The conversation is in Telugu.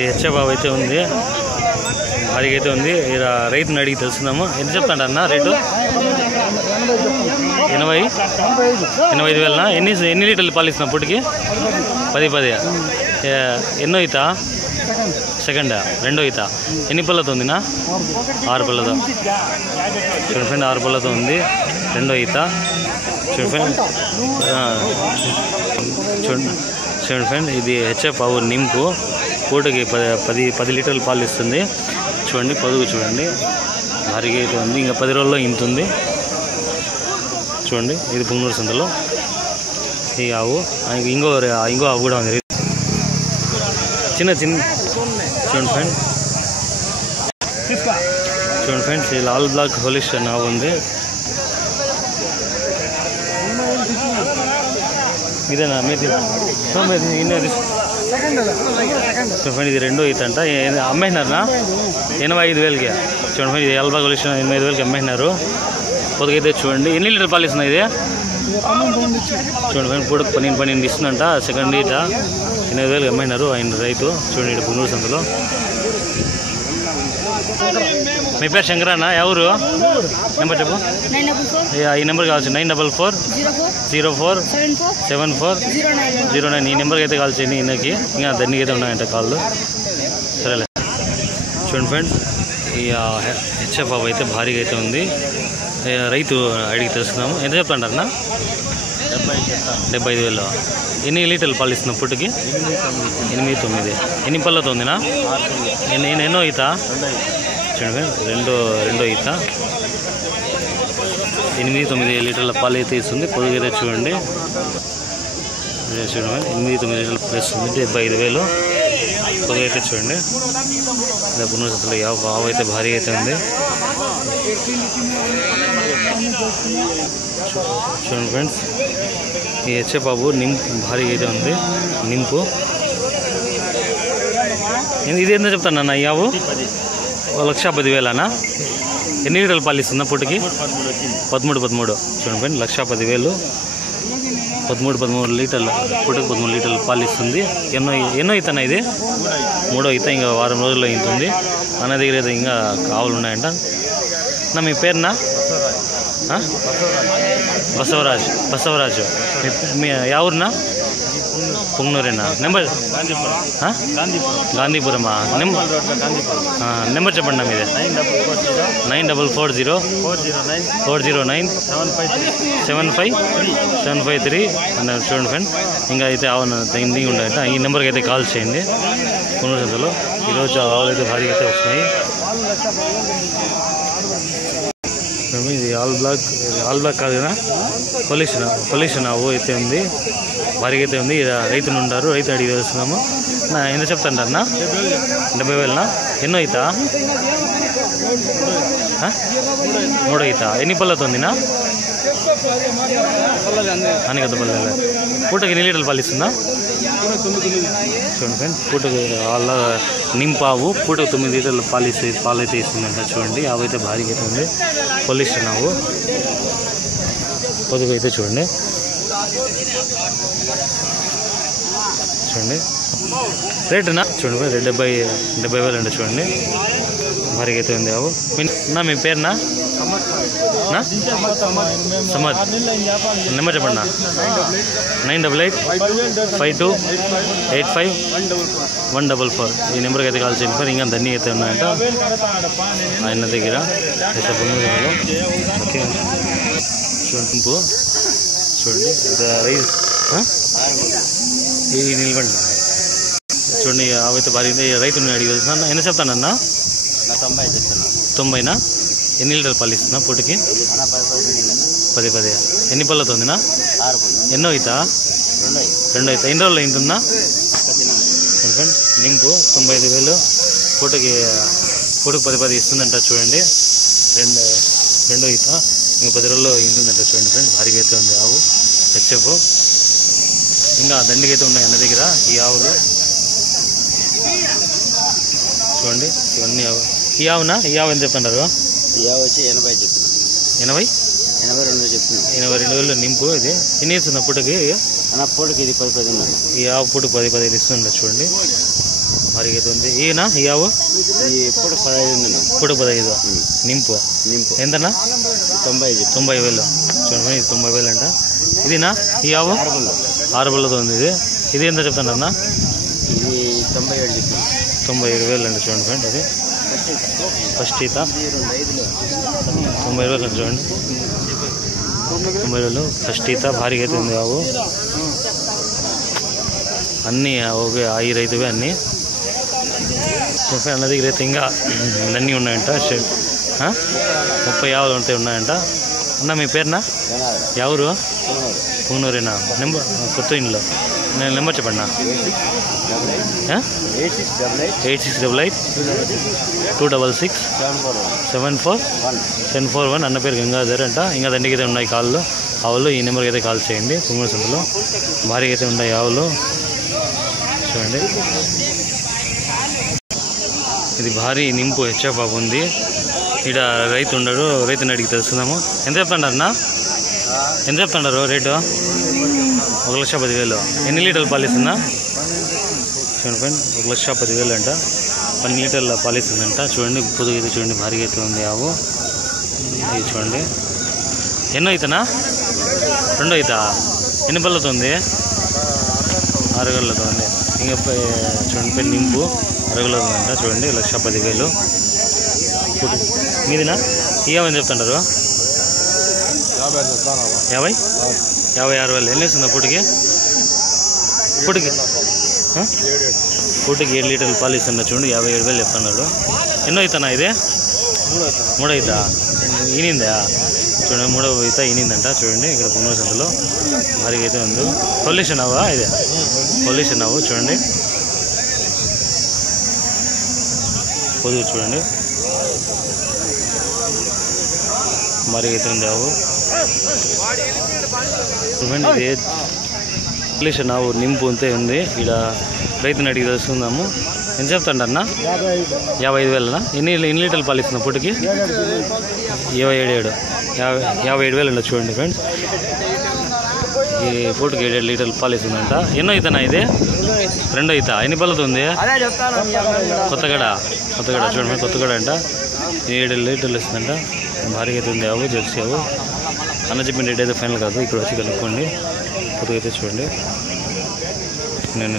హెచ్చబాబు అయితే ఉంది, భారీగా అయితే ఉంది. రైతుని అడిగి తెలుసుకుందాము. ఎంత చెప్తాడు అన్న రేటు? 85,000. ఎన్ని లీటర్లు పాలు ఇస్తున్నా పుట్టికి? 10. ఎన్నో అవుతా? సెకండ్, రెండో అవుతా. ఎన్ని పళ్ళతో ఉందినా? 6 పళ్ళతో. చూడండి ఫ్రెండ్, 6 పళ్ళతో ఉంది, రెండో అవుతా. చూడండి ఫ్రెండ్, చూడండి ఫ్రెండ్, ఇది హెచ్ఎఫ్ ఆవు నింపు. పూటకి 10 లీటర్లు పాలు ఇస్తుంది. చూడండి, పొదుగు చూడండి, భారీగా అయితే ఉంది. ఇంకా 10 రోజుల్లో ఇంతుంది. చూడండి, ఇది పుంగనూరు సంతలో ఈ ఆవు. ఇంకో ఆవు కూడా ఉంది, చిన్న. చూడండి ఫ్రెండ్, ఫ్రెండ్స్, ఇది ఆల్ బ్లాక్ హోలిస్టన్ ఆవు ఉంది. ఇదేనా మీది? ఫ్రెండ్, ఇది రెండో అవుతంట. అమ్మేసినారనా? 85,000కి. చూడండి ఫ్రెండ్, ఇది ఆల్ బ్లాక్ హోలిస్టన్ 85,000కి అమ్మేసినారు. పొద్దుకైతే చూడండి, ఎన్ని లీటర్ పాలు ఇస్తుంది ఇది? చూడండి ఫ్రెండ్, పూటకు 12 ఇస్తుందంట. సెకండ్ ఈట 8,000కి అమ్మినారు ఆయన రైతు. చూడండి, ఇక్కడ పుంగనూరు సంతలో. మీ పేరు శంకరన్న, ఎవరు? నెంబర్ చెప్పు. ఈ నెంబర్ కావచ్చు, 944047409. ఈ నెంబర్కి అయితే కాల్ చేయండి. ఈయనకి ఇంకా దానికి అయితే ఉన్నాయంట కాళ్ళు. సరేలే. చూడండి ఫ్రెండ్, ఈ హెచ్ఎఫ్ బాబు అయితే భారీగా అయితే ఉంది. రైతు అడిగి తెలుసుకున్నాము. ఎంత చెప్తాంటారన్నా? 75,000. ఎన్ని లీటర్లు పాలు ఇస్తున్నాం పుట్టుకి? 8, 9. ఎన్ని పళ్ళతో ఉందినా? ఎన్నో ఈత? చూడండి, రెండో ఈత. 8, 9 లీటర్ల పాలు అయితే ఇస్తుంది. పొదుగు అయితే చూడండి, 8, 9 లీటర్ల పాలు ఇస్తుంది. 75,000. పొదుగు అయితే చూడండి, పుంగనూరు సంతలో ఆవు అయితే భారీగా అయితే ఉంది. చూడండి ఫ్రెండ్స్, ఈ హెచ్ఎఫ్ బాబు నింపు భారీగా అయితే ఉంది. నింపు ఇది ఎంత చెప్తానన్నా? ఈ ఆవు 1,10,000. ఎన్ని లీటర్లు పాలు ఇస్తుందా పుట్టికి? 13. చూడండి ఫ్రెండ్, 1,10,000. 13 లీటర్లు పుట్టికి 13 లీటర్లు పాలు ఇస్తుంది. ఎన్నో అవుతానా ఇది? 3వ అవుతా. ఇంకా వారం రోజుల్లో అవుతుంది. అన్న దగ్గర అయితే ఇంకా ఆవులు ఉన్నాయంట. నా మీ పేరునా? బసవరాజు. మీ ఎవరునా? పుంగనూరేనా? నెంబర్? గాంధీపురమా? నెంబర్ చెప్పండి నా మీదే. 9404097553. చూడండి ఫ్రెండ్, ఇంకా అయితే ఆవును తగ్గి ఉంటాయంట. ఈ నెంబర్కి అయితే కాల్ చేయండి. పుంగనూరు సంతలో ఈరోజు ఆవులు అయితే భారీగా అయితే వచ్చినాయి. ఇది ఆల్ బ్లాక్ కాదు కదా, పొల్యూషన్ ఆవు అయితే ఉంది, భారీగా అయితే ఉంది. రైతులు ఉంటారు, రైతు అడిగి తెలుస్తున్నాము. ఎంత చెప్తాంటారన్నా? 70,000. ఎన్నో అవుతా? 3 అవుతా. ఎన్ని పళ్ళతో ఉందినా? అని కదా పల్లె. పూటకి ఎన్ని లీటర్లు పాలు ఇస్తుందా? చూడండి ఫ్రెండ్, పూటకు వాళ్ళ నింపావు పూటకు 9 లీటర్లు పాలు అయితే ఇస్తుందంట. చూడండి, ఆవు అయితే భారీగా అయితే ఉంది. పొల్యూషన్ ఆవు. పొదుగు అయితే చూడండి, రేటునా? చూడండి, 70,000 అంటే చూడండి, భారీగా అయితే ఉంది ఆవు. మీ పేరునా? సమద్. నెంబర్ చెప్పండి. 9885285144. ఈ నెంబర్కి అయితే కాల్ చేయండి. ఇంకా దన్ని అయితే ఉన్నాయంట ఆయన దగ్గర. ఓకే, చూడండి ఇది నిలబండి. చూడండి, అవైతే భారీ రైతుని అడిగి వెళ్తున్నా. ఎంత చెప్తానన్నా? 90. ఎన్ని లీటర్ పాలు ఇస్తున్నా పూటకి? 10. ఎన్ని పళ్ళతో ఉందినా? ఎన్నో అవుతా? 2 అవుతా. ఎన్ని రోజుల్లో ఇంటుందా? నింపు 95,000. పూటకి 10 ఇస్తుందంట. చూడండి, రెండో అవుతా. ఇంకా 10 రోజుల్లో ఇంటుందంట. చూడండి ఫ్రెండ్, భారీగా అయితే ఉంది ఆవు హెచ్ఎఫ్. ఇంకా దండిగా అయితే ఉన్నాయి అన్న దగ్గర ఈ ఆవులు. చూడండి, ఇవన్నీ ఆవు. ఈ ఆవునా? ఈ ఆవు ఎంత చెప్తున్నారు? ఈ ఆవు వచ్చి 80 చెప్తుంది. 82 చెప్తుంది. 82,000 నింపు. ఇది ఎన్ని ఇస్తుంది పూటకి? పూటకి ఇది 10 ఈ ఆవు పూటకి 10 ఇస్తుండ. చూడండి, భారీగా అయితే ఉంది. ఈయన ఈ ఆవు ఇప్పుడు 15 ఇప్పుడు 15 నింపు ఎంతనా? 90,000 చూడండి. ఇది 90,000 అంట. ఇదినా ఈ ఆవు 6 బళ్ళతో ఉంది. ఇది ఎంత చెప్తాను అన్న? 97,000 అండి. చూడండి ఫ్రెండ్, ఇది ఫస్ట్ ఈత 90,000 అండి. చూడండి 90,000 ఫస్ట్ ఈత. భారీగా అయితే ఉంది ఆవు. అన్నీ ఓకే 5 రైతువే అన్నీ. అన్న దగ్గర అయితే ఇంకా అన్నీ ఉన్నాయంట. 30 ఆవులు ఉన్నాయంట. అన్న మీ పేరునా? ఎవరు? పుంగనూరేనా? నెంబర్ కొత్త ఇంట్లో నేను నెంబర్ చెప్పండి. 8666266741. అన్న పేరు గంగాధర్ అంట. ఇంకా దండికి అయితే ఉన్నాయి కాళ్ళు ఆవులు. ఈ నెంబర్కి అయితే కాల్ చేయండి. పుంగనూరు సంతలో భారీగా అయితే ఉన్నాయి ఆవులు. చూడండి ఇది భారీ నింపు హెచ్ఎఫ్ బాబు ఉంది. ఇక్కడ రైతు ఉండడు. రైతుని అడిగి తెలుసుకుందాము. ఎంత చెప్తున్నారు అన్న? ఎంత చెప్తున్నారు రేటు? 1,10,000. ఎన్ని లీటర్లు పాలిస్తుందా? చూడండి ఫ్రెండ్, 1,10,000 అంట. 10 లీటర్ల పాలిస్తుందంట. చూడండి పొదుగు అయితే చూడండి భారీగా అయితే ఉంది ఆవు. ఇది చూడండి. ఎన్నో అవుతానా? 2 అవుతా. ఎన్ని పళ్ళతో ఉంది? 6 గళ్ళతో ఉంది. ఇంకా చూడండి నింపు 6 గళ్ళతో ఉందంట. చూడండి 1,10,000. మీదినా? ఏమని చెప్తుంటారు? 56,000. ఎన్ని వేస్తుందా పూటకి? పూటకి 7 లీటర్లు పాలు ఇస్తున్నా. చూడండి 57,000 చెప్తున్నాడు. ఎన్నో అవుతానా? ఇదే 3 అవుతా. ఈనిందా? చూడండి 3వ ఈత ఈనిందంట. చూడండి ఇక్కడ పుంగనూరు సంతలో భారీగా అయితే ఉంది. పొల్యూషన్ అవ్వా? ఇదే పొల్యూషన్ అవ్వు. చూడండి పొదుగు చూడండి భారీగా అయితే ఉంది ఆవు. చూడండి ఇది పొల్యూషన్ ఆవు నింపు అంతే ఉంది. ఇక్కడ రైతుని అడిగి తెలుసుకుందాము. ఎంత చెప్తాండి అన్న? 55,000. ఎన్ని లీటర్లు పాలిస్తున్నా పూటకి? 57,000 అండి. చూడండి ఫ్రెండ్స్, ఈ పూటకి 7 లీటర్లు పాలిస్తుందంట. ఎన్నో అవుతానా ఇది? 2 అవుతా. ఎన్ని పళ్ళతో ఉంది? కొత్తగడ చూడండి, కొత్తగడ అంట. 7 లీటర్లు ఇస్తుందంట. భారీగా అయితే ఉంది ఆవు. జెర్సీ ఆవు. అన్న చెప్పిన రేట్ అయితే ఫైనల్ కాదు. ఇక్కడ వచ్చి కనుక్కోండి. పొద్దుగా అయితే చూడండి. నేను